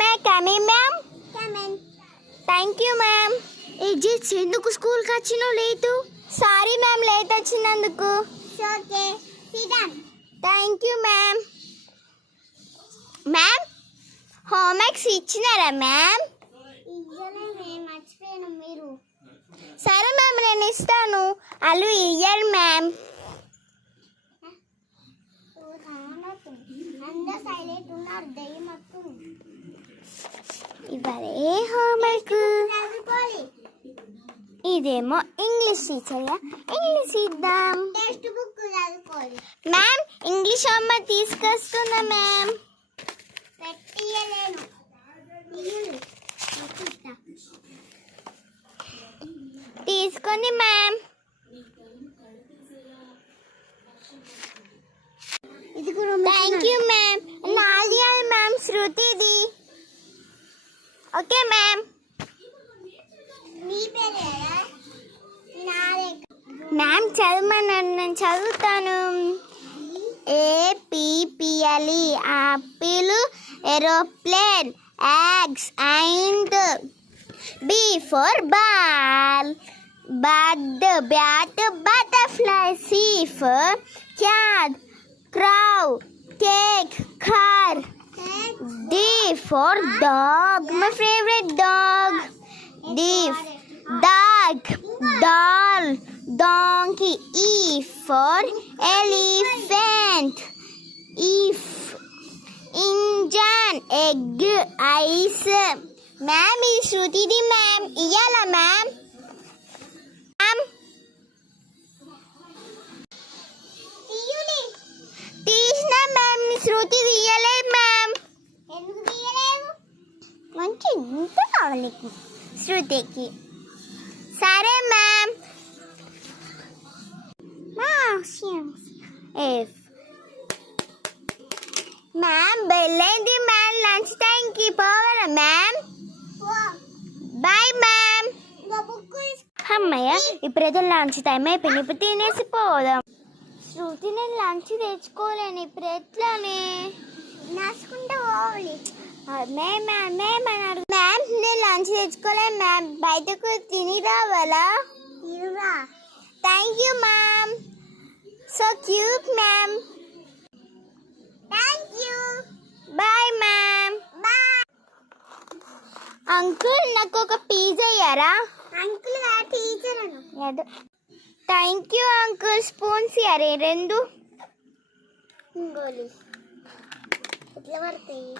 May coming ma'am. Coming. Thank you ma'am. ఎగ్జిట్స్ ఎందుకు స్కూల్కి వచ్చినావు లేటు? సారీ మ్యామ్, లేట్ వచ్చినందుకు. Okay, sit down. Thank you ma'am. Ma'am, homeworks ఇచ్చినారా ma'am? ఇయ్యలే మేము, మర్చిపోయాను మీరు. సరే మ్యామ్, నేను ఇస్తాను. అల్లు ఇయ్యరు మ్యామ్. అందరూ సైలెంట్ ఉన్నారు, దయ్యం వస్తుంది. ఇవరే హోంవర్క్. చదువుకోవాలి. ఇదేమో ఇంగ్లీష్ టీచర్గా ఇంగ్లీష్ ఇద్దాం. టెక్స్ట్ బుక్ చదువుకోవాలి. మ్యామ్, ఇంగ్లీష్ హోంవర్క్ తీసుకొస్తున్నా మ్యామ్. పెట్టియలేను. తీసుకొని మ్యామ్. ఇది కూడా థ్యాంక్ యూ మ్యామ్. నాది కాదు మ్యామ్, శృతిది. Okay ma'am. నీ పేరేనా? నాదే. మ్యామ్ చదవమన్నాను, నేను చదువుతాను. APPLE apple, aeroplane, eggs and B for ball, bat, butterfly, C for cat, crow, cake, car, D for dog, my favorite dog, dog, doll, donkey, E for elephant, engine, egg, ice. Ma'am, ఈ శృతిది ma'am, ఇయ్యాలా ma'am? తీసిన ma'am, శృతిది ఇయ్యలేదు ma'am. ఎందుకు తీయలేవు? మంచి ఇంత కావాలి నీకు శృతికి. సరే మ్యామ్. మ్యామ్, బెల్లైంది మ్యామ్, లంచ్ టైంకి పోగలరా మ్యామ్? Bye ma'am. అమ్మయ్య, ఇప్పుడైతే లంచ్ టైం అయిపోయింది. ఇప్పుడు తినేసి పోదాం. శృతి, నేను లంచ్ తెచ్చుకోలేను ఇప్పుడు, ఎట్లానే? నడుచుకుంటూ పోవాలి. మ్యామ్, నేను లంచ్ తెచ్చుకోలేను మ్యామ్, బయటకు తిని రావాలా? తిరురా. Thank you ma'am. So cute ma'am. Thank you. Bye ma'am. Bye. Uncle, నాకు ఒక పిజ్జా ఇయ్యారా? అంకుల్ గా టీచర్ అను. Thank you uncle. స్పూన్స్ ఇయ్యారే 2? ఇంగోలి ఎట్లా పడతాయి?